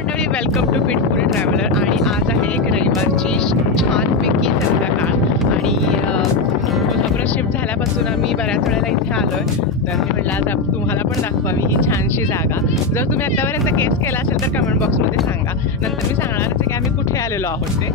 मंडळी, welcome to Fit Food Traveller. आणि आज आहे एक रविवारची छानपैकी संध्याकाळ आणि कोल्हापूर शिफ्ट झाल्यापासून आम्ही बऱ्याच वेळेला इथे आलो आहे. तर मी म्हटलं आज तुम्हाला पण दाखवावी ही छानशी जागा. जर तुम्ही आत्तापर्यंत गेस केला असेल तर कमेंट बॉक्समध्ये सांगा. नंतर मी सांगणारच आहे की आम्ही कुठे आलेलो आहोत ते.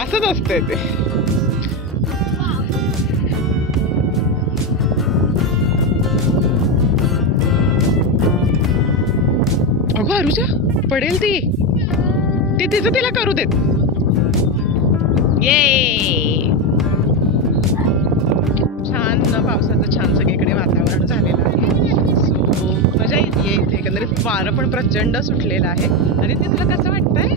असंच असतंय ते. अगं अरुजा, पडेल ती. ते तिचं तिला करू देत. ये छान पावसाचं छान सगळीकडे वातावरण झालेलं आहे. सो मजा येते इथे. एकंदरीत वारं पण प्रचंड सुटलेलं आहे. आणि ते तुला कसं वाटतंय?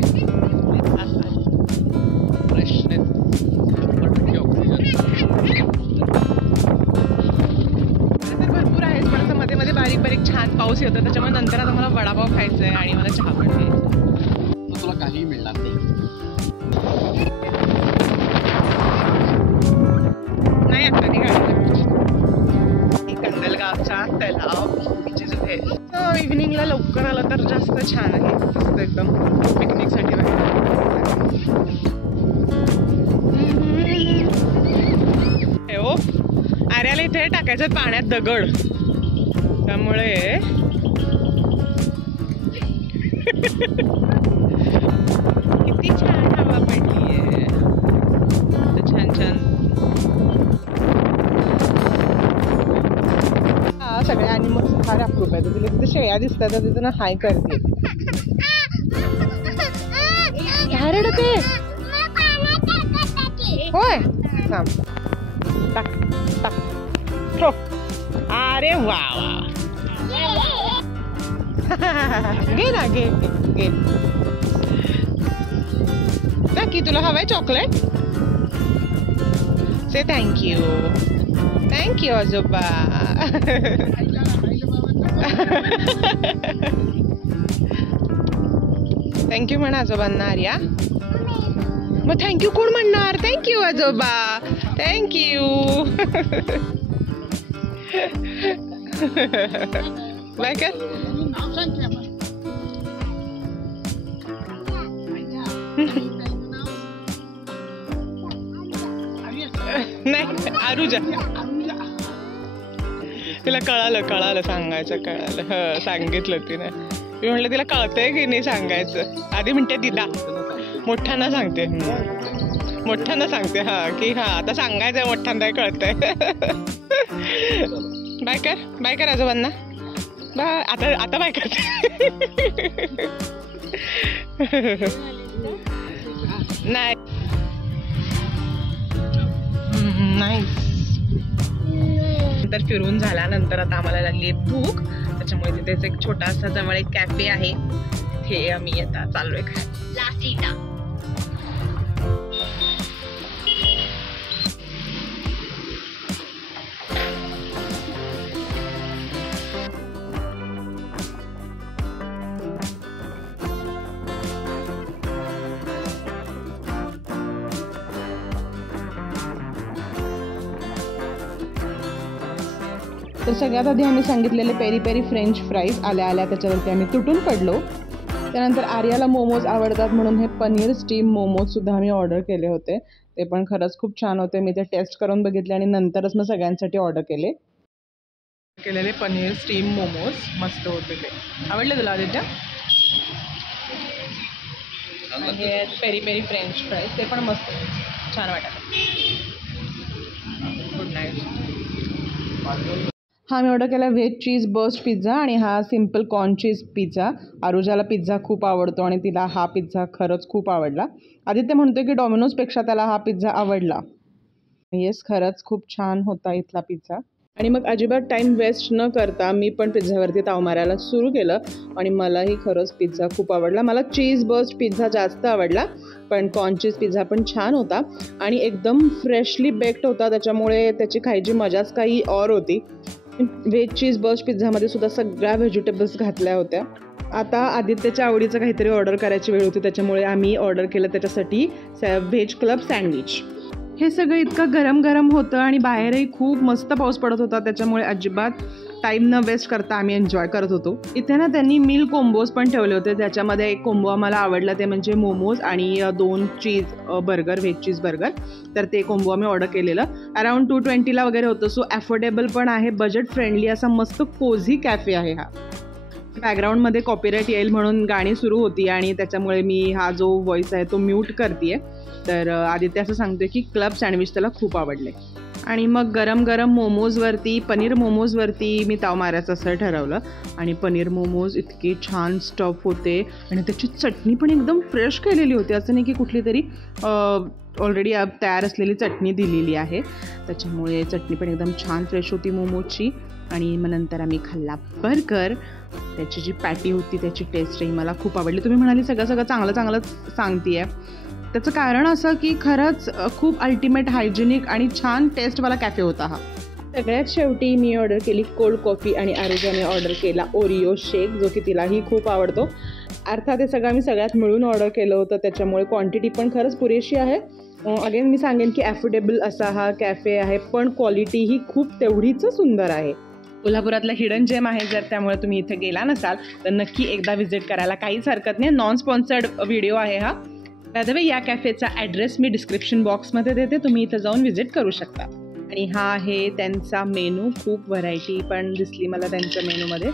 भरपूर आहे पण असं मध्ये मध्ये बारीक बारीक छान पाऊस येतो. त्याच्यामुळे नंतर आता मला वडापाव खायचा आहे आणि मला चहा पण घ्यायचा. तुला काही मिळणार नाही आता निघाले. कंदलगावचा तलाव बीचेस आहे. इव्हिनिंगला लवकर आलं तर जास्त छान आहे. मस्त एकदम पिकनिकसाठी वगैरे. हो आर्याला इथे टाकायचं पाण्यात दगड. त्यामुळे किती छान हवा पडली आहे. छान छान. हा सगळे ॲनिमल्स फार अप्रूप आहेत. तिला तिथे शेळ्या दिसतात तर तिथं ना हाय करते. काय रडते? होय थांब. टाक टाक ठो. अरे वा वा. घे ना घे घे. की तुला हवाय चॉकलेट? Say thank you. थँक्यू आजोबा. थँक्यू म्हणा आजोबांना आर्या. मग थँक्यू कोण म्हणणार? थँक्यू आजोबा. थँक्यू. बाय कर. नाही अरुजा. तिला कळालं सांगायचं. कळालं. सांगितलं तिने. मी म्हटलं तिला कळतंय की नाही सांगायचं. आधी म्हणते दिदा. मोठ्यांना सांगते. मोठ्यांना सांगते. हा की हा आता सांगायचंय मोठ्यांना कळतंय. बाय कर. बाय कर आजोबांना. बाय. आता बाय करते. नाही नाही. नंतर फिरून झाल्यानंतर आता आम्हाला लागली भूक. त्याच्यामुळे तिथेच एक छोटासा जवळ एक कॅफे आहे. तिथे आम्ही आता चाललोय खायला. तर सगळ्यात आधी आम्ही सांगितलेले पेरी पेरी फ्रेंच फ्राईज आल्या त्याच्यावरती आम्ही तुटून पडलो. त्यानंतर आर्याला मोमोज आवडतात म्हणून हे पनीर स्टीम मोमोजसुद्धा आम्ही ऑर्डर केले होते. ते पण खरंच खूप छान होते. मी ते टेस्ट करून बघितले आणि नंतरच मग सगळ्यांसाठी ऑर्डर केलेले पनीर स्टीम मोमोज मस्त होते. ते आवडले तुला आदित्य? हे पेरी पेरी फ्रेंच फ्राईज ते पण मस्त छान वाटतं. Good night. हा मी ऑर्डर केला व्हेज चीज बर्स्ट पिझ्झा आणि हा सिम्पल कॉर्न चीज पिझ्झा. आरुजाला पिझ्झा खूप आवडतो आणि तिला हा पिझ्झा खरंच खूप आवडला. आदित्य म्हणतो की डॉमिनोजपेक्षा त्याला हा पिझ्झा आवडला. येस खरंच खूप छान होता इथला पिझ्झा. आणि मग अजिबात टाईम वेस्ट न करता मी पण पिझ्झावरती ताव मारायला सुरू केलं आणि मलाही खरंच पिझ्झा खूप आवडला. मला चीज बर्स्ट पिझ्झा जास्त आवडला, पण कॉर्न चीज पिझ्झा पण छान होता आणि एकदम फ्रेशली बेक्ड होता, त्याच्यामुळे त्याची खायची मजाच काही और होती. व्हेज चीज बर्स्ट पिझ्झामध्ये सुद्धा सगळ्या व्हेजिटेबल्स घातल्या होत्या. आता आदित्यच्या आवडीचं काहीतरी ऑर्डर करायची वेळ होती, त्याच्यामुळे आम्ही ऑर्डर केलं त्याच्यासाठी व्हेज क्लब सँडविच. हे सगळं इतकं गरम गरम होतं आणि बाहेरही खूप मस्त पाऊस पडत होता, त्याच्यामुळे अजिबात टाईम न वेस्ट करता आम्ही एन्जॉय करत होतो. इथे ना त्यांनी मील कोंबोज पण ठेवले होते. त्याच्यामध्ये एक कोंबो आम्हाला आवडला, ते म्हणजे मोमोज आणि 2 चीज बर्गर, व्हेज चीज बर्गर. तर ते कोंबो आम्ही ऑर्डर केलेलं. अराउंड 220ला वगैरे होतं. सो अफोर्डेबल पण आहे, बजेट फ्रेंडली असा मस्त कोझी कॅफे आहे हा. बॅकग्राऊंडमध्ये कॉपीराईट येईल म्हणून गाणी सुरू होती आणि त्याच्यामुळे मी हा जो व्हॉईस आहे तो म्यूट करते आहे. तर आदित्य असं सांगतोय की क्लब सँडविच त्याला खूप आवडले. आणि मग गरम गरम मोमोजवरती, पनीर मोमोजवरती मी ताव मारायचं असं ठरवलं. आणि पनीर मोमोज इतके छान स्टफ होते आणि त्याची चटणी पण एकदम फ्रेश केलेली होती. असं नाही की कुठली तरी ऑलरेडी तयार असलेली चटणी दिलेली आहे, त्याच्यामुळे चटणी पण एकदम छान फ्रेश होती मोमोजची. आणि मग नंतर आम्ही खाल्ला बर्गर. त्याची जी पॅटी होती त्याची टेस्टही मला खूप आवडली. तुम्ही म्हणाली सगळं चांगलं सांगते आहे, त्याचं कारण असं की खरंच खूप अल्टिमेट हायजेनिक आणि छान टेस्टवाला कॅफे होता हा. सगळ्यात शेवटी मी ऑर्डर केली कोल्ड कॉफी आणि आरुजाने ऑर्डर केला ओरिओ शेक, जो की तिलाही खूप आवडतो. अर्थात हे सगळं मी सगळ्यात मिळून ऑर्डर केलं होतं, त्याच्यामुळे क्वांटिटी पण खरंच पुरेशी आहे. अगेन मी सांगेन की अफोर्डेबल असा हा कॅफे आहे, पण क्वालिटीही खूप तेवढीच सुंदर आहे. कोल्हापुरातला हिडन जेम आहे. जर त्यामुळे तुम्ही इथे गेला नसाल तर नक्की एकदा व्हिजिट करायला काहीच हरकत नाही. नॉन स्पॉन्सर्ड व्हिडिओ आहे हा. बाय द वे, या कॅफेचा ॲड्रेस मी डिस्क्रिप्शन बॉक्समध्ये देते, तुम्ही इथं जाऊन व्हिजिट करू शकता. आणि हा आहे त्यांचा मेनू. खूप व्हरायटी पण दिसली मला त्यांच्या मेनूमध्ये.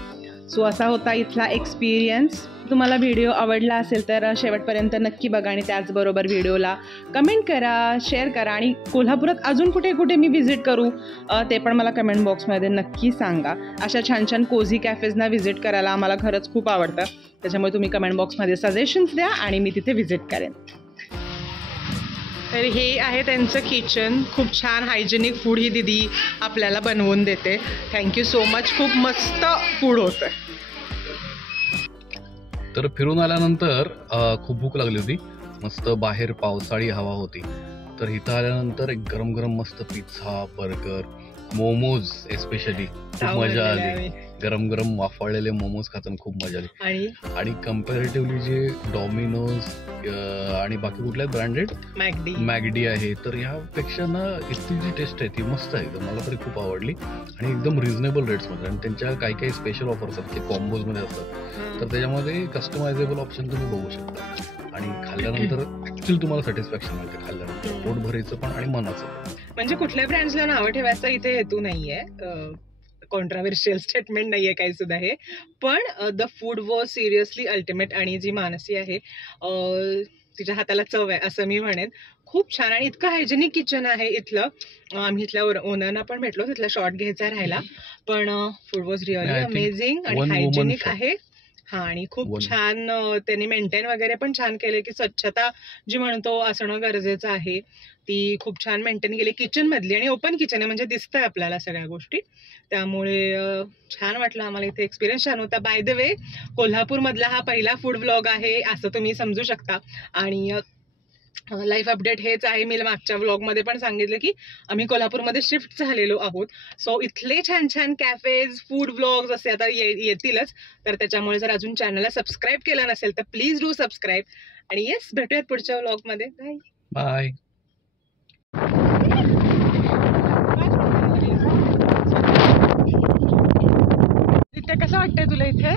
सो असा होता इथला एक्सपिरियन्स. तुम्हाला व्हिडिओ आवडला असेल तर शेवटपर्यंत नक्की बघा आणि त्याचबरोबर व्हिडिओला कमेंट करा, शेअर करा आणि कोल्हापुरात अजून कुठे कुठे मी व्हिजिट करू ते पण मला कमेंट बॉक्समध्ये नक्की सांगा. अशा छान छान कोझी कॅफेजना व्हिजिट करायला आम्हाला खरंच खूप आवडतं, त्याच्यामुळे तुम्ही कमेंट बॉक्समध्ये सजेशन्स द्या आणि मी तिथे व्हिजिट करेन. तर हे आहे त्यांचं किचन. खूप छान हायजेनिक फूड ही दीदी आपल्याला बनवून देते. Thank you so much. खूप मस्त फूड होतं. तर फिरून आल्यानंतर खूप भूक लागली होती. मस्त बाहेर पावसाळी हवा होती. तर इथं आल्यानंतर एक गरम गरम मस्त पिझ्झा, बर्गर, मोमोज एस्पेशली खूप मजा आली. गरम गरम वाफाळलेले मोमोज खाताना खूप मजा आली. आणि कम्पॅरेटिव्हली जे डॉमिनोज आणि बाकी कुठल्या ब्रँडेड मॅगडी आहे, तर ह्यापेक्षा ना इथली जी टेस्ट आहे ती मस्त आहे. मला तरी खूप आवडली आणि एकदम रिझनेबल रेट्समध्ये. आणि त्यांच्या काही स्पेशल ऑफर्स आहेत ते कॉम्बोजमध्ये असतात, तर त्याच्यामध्ये कस्टमायझेबल ऑप्शन तुम्ही बघू शकता. आणि खाल्ल्यानंतर ॲक्च्युअली तुम्हाला सॅटिस्फॅक्शन मिळते. खाल्ल्यानंतर पोट भरायचं पण आणि मनाचं पण. म्हणजे कुठल्या ब्रँड्सला नावं ठेवायचं इथे हेतू नाहीये, कॉन्ट्राव्हर्शियल स्टेटमेंट नाहीये काही सुद्धा हे. पण the food was seriously ultimate. आणि जी मानसी आहे तिच्या हाताला चव आहे असं मी म्हणेन. खूप छान आणि इतकं हायजेनिक किचन आहे इथलं. आम्ही इथल्या ओनरना पण भेटलो, तिथला शॉट घ्यायचा राहिला. पण फूड वॉज रिअली अमेझिंग आणि हायजेनिक आहे. हा, आणि खूप छान त्यांनी मेंटेन वगैरे पण छान केले की स्वच्छता जी म्हणतो असणं गरजेचं आहे ती खूप छान मेंटेन केली किचन मधली. आणि ओपन किचन आहे म्हणजे दिसतंय आपल्याला सगळ्या गोष्टी, त्यामुळे छान वाटलं आम्हाला. इथे एक्सपिरियन्स छान होता. बाय द वे, कोल्हापूर मधला हा पहिला फूड व्लॉग आहे असं तुम्ही समजू शकता. आणि लाईफ अपडेट हेच आहे. मी मागच्या व्लॉगमध्ये पण सांगितलं की आम्ही कोल्हापूरमध्ये शिफ्ट झालेलो आहोत. सो इथले छान छान कॅफेज, फूड व्लॉग्स असे आता येतीलच. तर त्याच्यामुळे जर अजून चॅनलला सबस्क्राईब केलं नसेल तर प्लीज डू सबस्क्राईब. आणि येस, भेटूयात पुढच्या व्लॉगमध्ये. Bye bye. कसं वाटतंय तुला इथे?